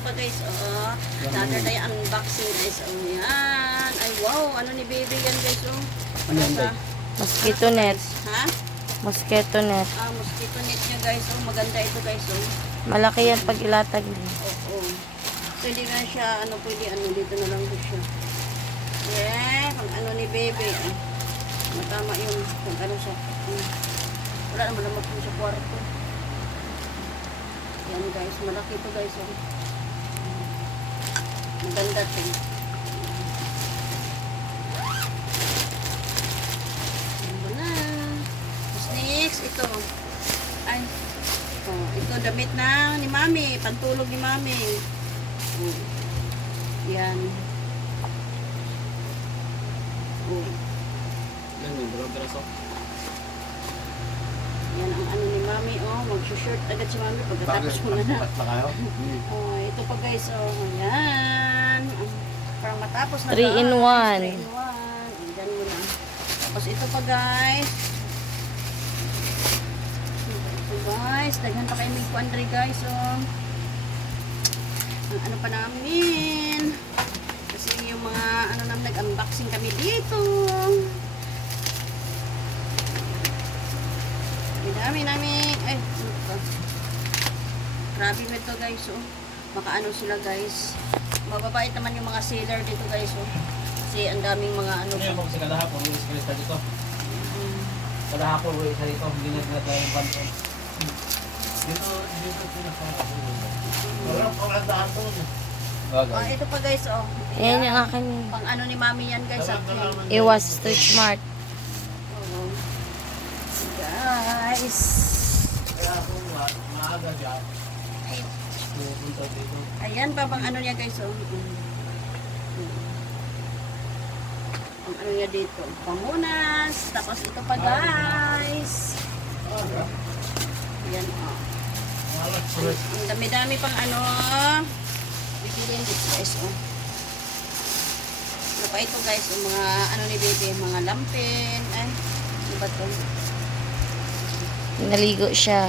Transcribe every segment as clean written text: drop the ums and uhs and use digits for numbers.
pa guys, oh. Another day unboxing guys, oh. Yan. Ay, wow. Ano ni baby yan guys, oh. Ano yan, Sa, Mosquito net. ha? Mosquito net. Mosquito net niya guys, oh. Maganda ito guys, oh. Malaki yan pag ilatag mo. Oo. So, hindi na siya, pwede, dito na lang siya. Yeah, kung ano ni baby, matama yun, kung ano siya. Wala naman naman po sa kwarto. Yan guys, malaki ito guys, oh. Maganda ito. Ano na. Tapos next, ito. Ay, ito damit na ni Mami, pantulog ni Mami. Yan. Yan yung dalawang piraso. Yan ang ano ni Mami, oh. Mag-shirt agad si Mami pagkatapos ko na. Bakayo? Ito pa guys, oh. Ayan. Parang matapos na 3 in 1. 3 in 1. Diyan mo na. Tapos ito pa guys. Ito guys. Daghan pa kayo may kuandre guys, oh. Ang ano pa namin. Kasi yung mga ano namin nag-unboxing kami dito. Dami namin. Ay, ano to? Grabe mo ito guys, oh. Makaano sila guys. Mababait naman yung mga seller dito guys, oh. Kasi ang daming mga ano. Ano yung pag sa kadahapon, yung iskalista dito? Kadahapon, yung isa dito, hindi na sila tayo yung panto. Dito pinasama. Wala pang landaan to. Ito pa guys, oh. Ayan yung akin. Pang ano ni Mami yan guys, ah. Iwas Stretch Mart. Oo. Guys. Kaya kung maaga dyan, pupunta dito. Ayan pa pang ano niya guys, oh. Pang ano niya dito. Pangunas. Tapos ito pa guys. Ayan, oh. Ang dami-dami pang ano. Bibiliin dito guys, oh. Ano pa ito guys, oh, mga ano ni baby, mga lampin. Ay, ano ba ito? Naligo siya.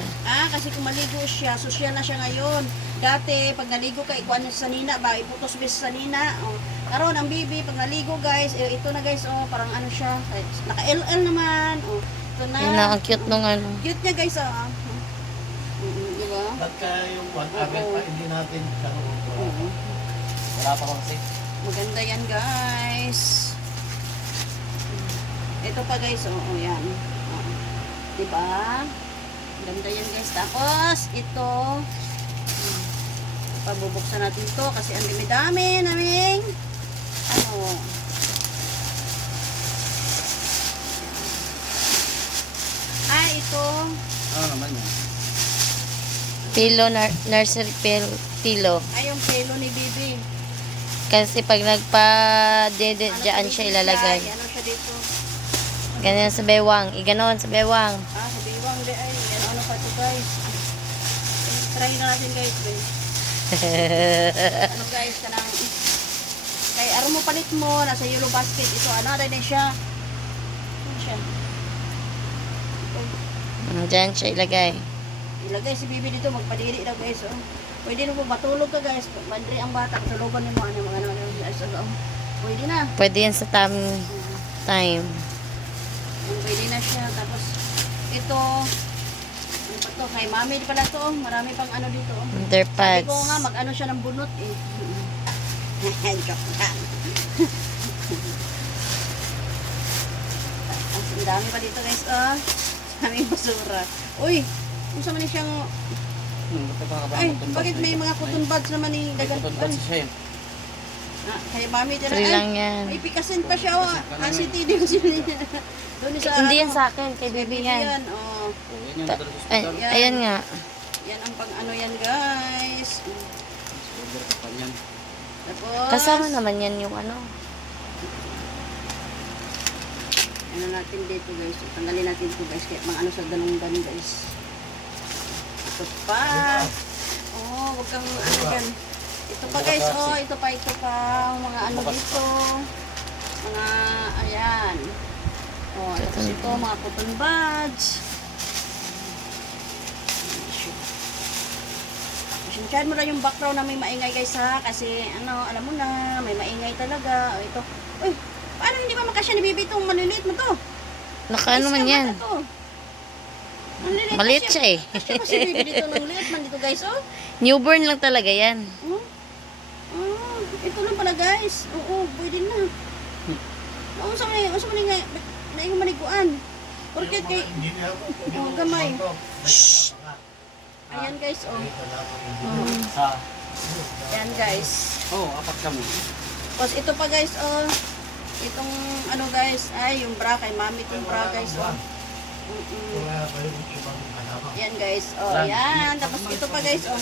Kasi kung maligo siya, social na siya ngayon. Dati, pag naligo ka, ikuan niya sa nina ba? Iputos bis sa nina. Oh. Karon ang baby, pag naligo guys, ito na guys, oh, parang ano siya. Naka-LL naman. Oh. Ito na. Yun na, ang cute nung ano. Cute niya guys, ah. Diba? At kaya yung agad pa, hindi natin Oo. wala pa kasi. Maganda yan guys. Ito pa guys, oh, yan. Oh. Diba? Ganda yan guys. Tapos, ito. Pabubuksan natin ito kasi ang dami-dami naming ano. Ito. Naman yan. Pillow, nursery pillow. Yung pelo ni Bibi. Kasi pag nagpa-dede, dyan siya ilalagay. Ano siya dito? Ganyan sa bewang. Iganon sa bewang. Sa biwang di ay. Yan ano pa ito guys. Try na natin guys. Ano guys, kanang kay aro mo palit mo nasa yellow basket ito ano rin siya. Ano siya? Dyan siya ilagay. Ilagay si Bibi dito magpadiri daw guys. Oh. Pwede na po matulog ka guys. Mandri ang bata tulugan ni mo ano mga ano guys. Pwede na. Pwede yan sa time. Pwede na siya. Tapos ito ano pa to? Kay Mami pala to. Marami pang ano dito. Sabi Underpads. ko nga mag-ano siya ng bunot eh. Joke lang. Ang dami pa dito guys, oh. Daming basura. Uy, kung saan man siyang... Ay, bakit may mga cotton buds naman ni dagan? Kay Mami dyan. Free lang yan. May pikasin pa siya, oh. ACT din sila niya. Doon sa Hindi yan sa akin. Kay baby yan. Oh. Ay, ayan nga. Yan ang pang ano yan guys. Tapos... Kasama naman yan yung ano. Ano natin dito guys. Tanggalin natin ito guys. Kaya mga ano sa dalunggan guys. Ito pa. Wag kang ano yan. Ito pa guys. Ito pa. Mga ano dito. Mga, ayan. Tapos ito, mga cotton buds. Pasensyahan mo na yung background na may maingay guys ha. Kasi ano, alam mo na, may maingay talaga. O, ito. Uy, paano hindi ba makasya ni Bibi itong maliliit mo to? Nakaano man yan. Maliit siya eh. Kasi pa si Bibi dito ng liit man dito guys, oh. Newborn lang talaga yan. Oh. Ah, ito lang pala guys. Oo, pwede na. Oo, sa mga, nga, na yung maniguan. Porket kay, oh, gamay. Ayan guys, oh. Sa... Ayan guys. apat kami. Tapos ito pa guys, oh. Itong ano guys, ay yung bra kay mami itong bra guys, oh. Ayan guys, oh. Ayan. Tapos ito pa guys, oh.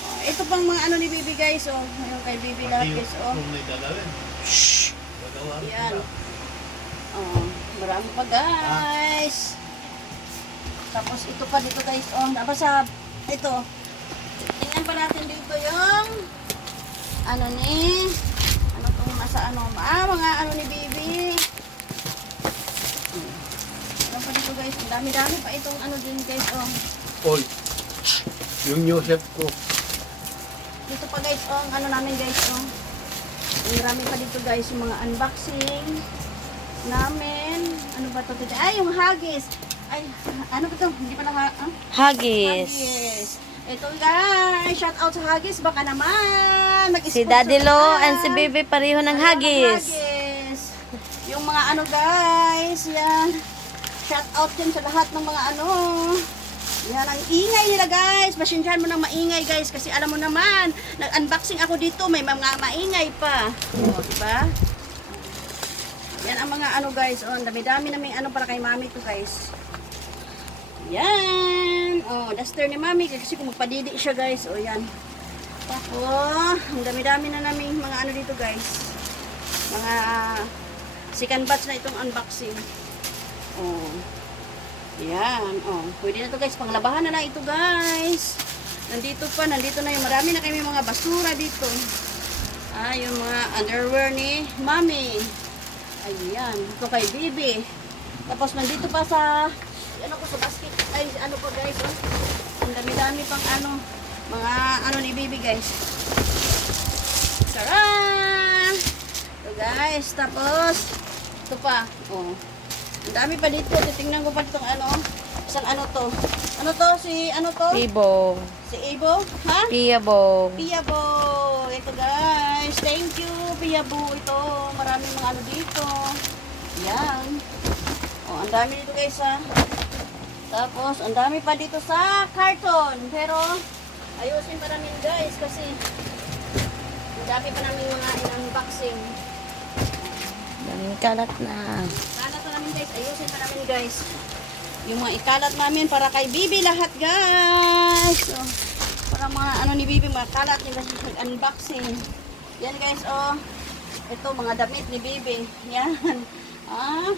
Oh, ito pang mga ano ni Bibi guys, oh. Yung kay Bibi lahat guys, oh. Ayan. Oh, marami pa guys. Tapos ito pa dito guys, oh. Tapos sa ito. Tingnan pa natin dito yung ano ni ano tong nasa ano, mga ano ni Bibi. Ano pa dito guys, ang dami-dami pa itong ano din guys, oh. Oy, yung new chef ko. Dito pa guys, oh, ang ano namin guys, oh. Marami pa dito guys, yung mga unboxing namin. Ano ba to? Ay, yung Huggies. Ay, ano ba to? Hindi pala Huggies. Huggies. Ito guys, shout out sa Huggies. Baka naman Si Daddy Lo and si Bibi pareho ng Huggies. Huggies. Yung mga ano guys, yan. Shout out din sa lahat ng mga ano. Yan ang ingay nila guys. Pasensyahan mo ng maingay guys kasi alam mo naman, nag-unboxing ako dito, may mga maingay pa. O, diba? Yan ang mga ano guys. O, ang dami-dami na may ano para kay mami to guys. Yan. O, duster ni mami kasi kung magpadidi siya guys. O, yan. Tapos, ang dami-dami na namin mga ano dito guys. Mga second batch na itong unboxing. O. Yan, oh. Pwede na to guys, panglabahan na lang ito guys. Nandito na yung marami na kami mga basura dito. Ah, yung mga underwear ni Mami. Ayan, ito kay Bibi. Tapos nandito pa sa, ano ko sa basket, ay ano pa guys, oh. Ang dami-dami pang ano, mga ano ni Bibi guys. Sarang! Ito guys, tapos, ito pa, oh. Ang dami pa dito. Titingnan ko pa itong ano. Isang ano to. Ano to? Si ano to? Ibo. Si Ibo? Ha? Piyabo. Piyabo. Ito guys. Thank you, Piyabo. Ito. Maraming mga ano dito. Yan. Oh, ang dami dito guys ha. Tapos, ang dami pa dito sa carton. Pero, ayusin pa namin guys kasi ang dami pa namin mga in-unboxing. Daming kalat na. Ikalat na namin guys. Ayusin pa namin guys. Yung mga ikalat namin para kay Bibi lahat guys. So, para mga ano ni Bibi, mga kalat niya kasi nag-unboxing. Yan guys, oh. Ito, mga damit ni Bibi. Yan. Ah.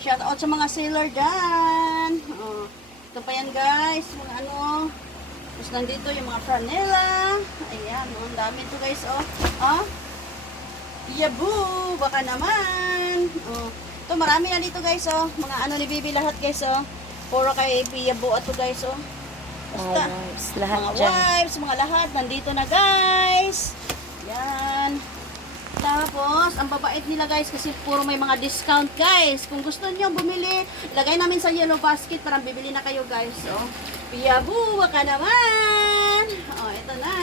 Shout out sa mga sailor dyan. Oh. Ito pa yan guys. Mga ano. Tapos nandito yung mga franela. Ayan, oh, ang dami ito guys, oh. Ah. Yabu, baka naman. Oh. Ito, marami na dito guys, oh. Mga ano ni Bibi lahat guys, oh. Puro kay Yabu ato guys, oh. Basta, Lahat mga dyan. wipes, mga lahat, nandito na guys. Yan. Tapos, ang babait nila guys kasi puro may mga discount guys. Kung gusto niyo bumili, lagay namin sa yellow basket para bibili na kayo guys. Oh. Yabu, baka naman. Oh, ito na.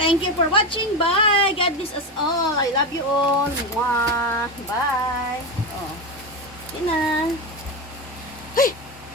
Thank you for watching. Bye. God bless us all. I love you all. Mwah. Bye. Oh. Yun na.